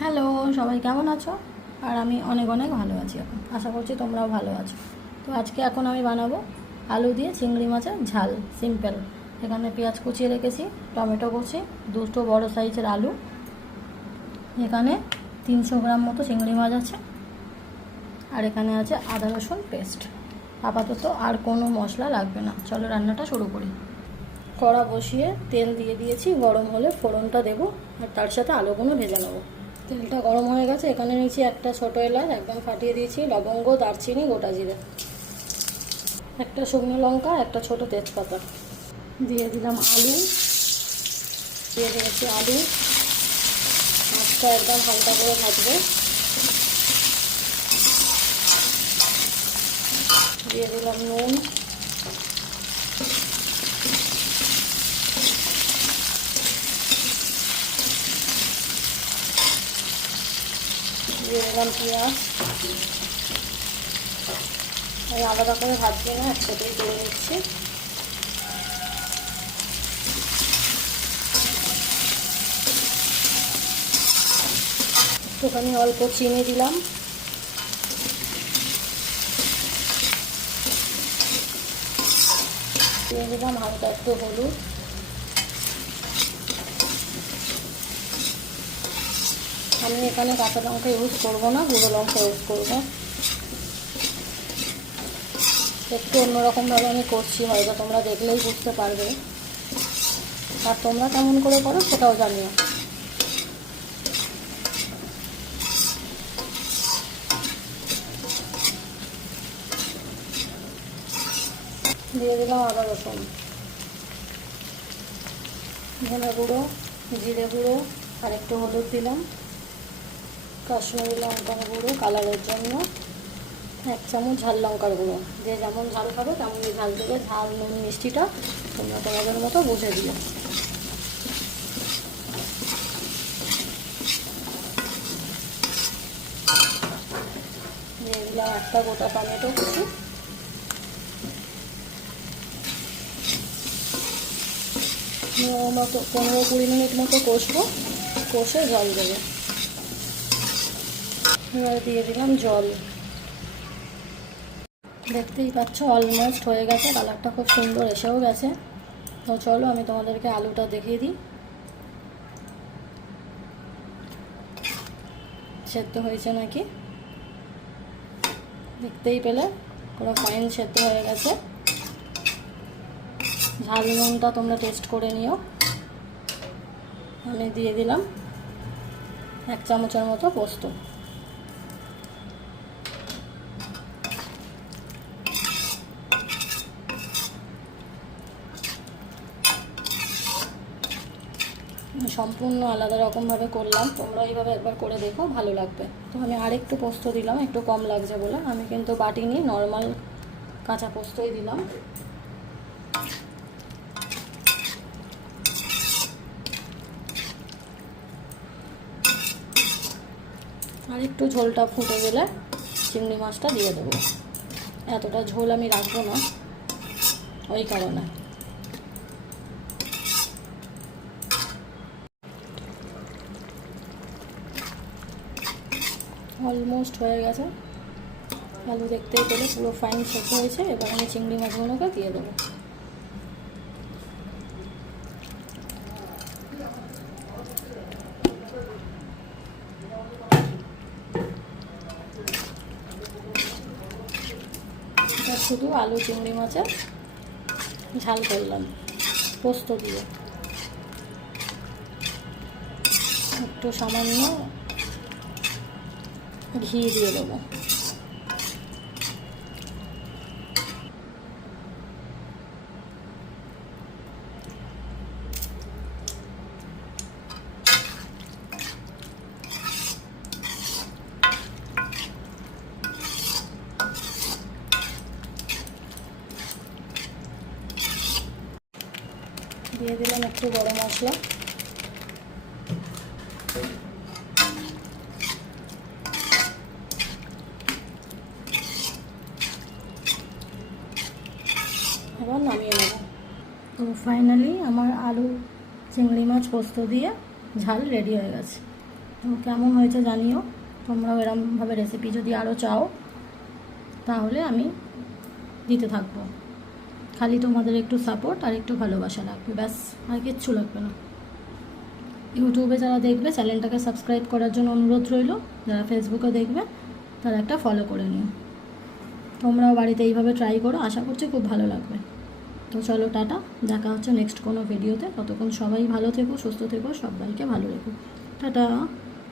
Hello, সবাই কেমন আছো? আর আমি অনেক অনেক ভালো আছি। এখন আশা করছি তোমরাও ভালো আছো। তো আজকে এখন আমি বানাবো আলু দিয়ে চিংড়ি মাছের ঝাল, সিম্পল। এখানে পেঁয়াজ কুচিয়ে রেখেছি, টমেটো কুচি, দুটো বড় সাইজের আলু, এখানে 300 গ্রাম মতো চিংড়ি মাছ আছে, আর এখানে আছে আদা রসুন পেস্ট। আপাতত আর কোনো মশলা লাগবে না। চলো রান্নাটা শুরু করি। কড়া বসিয়ে তেল দিয়ে দিয়েছি, গরম হলে ফোড়নটা দেবো আর তার সাথে আলুগুলো ভেজে নেবো। তেলটা গরম হয়ে গেছে, এখানে নিয়েছি একটা ছোটো এলাচ, একদম ফাটিয়ে দিয়েছি, লবঙ্গ, দারচিনি, গোটা জিরে, একটা শুকনো লঙ্কা, একটা ছোটো তেজপাতা। দিয়ে দিলাম আলু, দিয়ে দিয়েছি আলু। মাছটা একদম হালকা করে ভাজবে। দিয়ে দিলাম নুন, দিয়ে দিলাম পেঁয়াজ। আমি আলাদা করে ভাজছি না, একসাথেই করে নিচ্ছি। একটুখানি অল্প চিনি দিলাম, দিয়ে দিলাম হালকা একটু হলুদ। আমি এখানে কাঁচা লঙ্কা ইউজ করবো না, গুঁড়ো লঙ্কা ইউজ করবো। একটু অন্যরকমভাবে আমি করছি, হয়তো তোমরা দেখলেই বুঝতে পারবে। আর তোমরা কেমন করে করো সেটাও জানিও। দিয়ে দিলাম আদা রসুন, ধনে গুঁড়ো, জিরে গুঁড়ো, আর একটু হলুদ দিলাম, কাশ্মীরি লঙ্কার গুঁড়ো কালারের জন্য, 1 চামচ ঝাল লঙ্কার গুঁড়ো। যে যেমন ঝাল খাবে তেমনই ঝাল দেবে। ঝাল নুন মিষ্টিটা তোমরা তোমাদের মতো বুঝে দিও। দিয়ে দিলাম একটা গোটা টমেটো কুচি। 15-20 মিনিট মতো কষবো, কষে জল দেবো। এবারে দিয়ে দিলাম জল। দেখতেই পাচ্ছ অলমোস্ট হয়ে গেছে, কালারটা খুব সুন্দর এসেও গেছে। তো চলো আমি তোমাদেরকে আলুটা দেখিয়ে দিই সেদ্ধ হয়েছে নাকি। দেখতেই পেলে পুরো ফাইন সেদ্ধ হয়ে গেছে। ঝাল নুনটা তোমরা টেস্ট করে নিও। আমি দিয়ে দিলাম 1 চামচের মতো পোস্ত। সম্পূর্ণ আলাদা রকমভাবে করলাম, তোমরা এইভাবে একবার করে দেখো, ভালো লাগবে। তো আমি আরেকটু পোস্ত দিলাম, একটু কম লাগছে বলে। আমি কিন্তু বাটিনি, নর্মাল কাঁচা পোস্তই দিলাম। আর একটু ঝোলটা ফুটে গেলে চিংড়ি মাছটা দিয়ে দেবো। এতটা ঝোল আমি রাখবো না, ওই কারণে। অলমোস্ট হয়ে গেছে, আলু দেখতেই পেলে পুরো ফাইন সেদ্ধ হয়েছে। এবার আমি চিংড়ি মাছগুলোকে দিয়ে দেবো। এটা শুধু আলু চিংড়ি মাছের ঝাল করলাম পোস্ত দিয়ে। একটু সামান্য ঘি দিয়ে দেবো। দিয়ে দিলাম একটু গরম মশলা। এবার নামিয়ে নেব। তো ফাইনালি আমার আলু চিংড়ি মাছ পোস্ত দিয়ে ঝাল রেডি হয়ে গেছে। তো কেমন হয়েছে জানিও। তোমরাও এরমভাবে রেসিপি যদি আরও চাও তাহলে আমি দিতে থাকবো। খালি তোমাদের একটু সাপোর্ট আর একটু ভালোবাসা লাগবে, ব্যাস, আর কিচ্ছু লাগবে না। ইউটিউবে যারা দেখবে চ্যানেলটাকে সাবস্ক্রাইব করার জন্য অনুরোধ রইল, যারা ফেসবুকে দেখবে তারা একটা ফলো করে নিও। তোমরাও বাড়িতে এইভাবে ট্রাই করো, আশা করছি খুব ভালো লাগবে। তো চলো টাটা, দেখা হচ্ছে নেক্সট কোনো ভিডিওতে। ততক্ষণ সবাই ভালো থেকো, সুস্থ থেকো, সবাইকে ভালো রেখো। টাটা।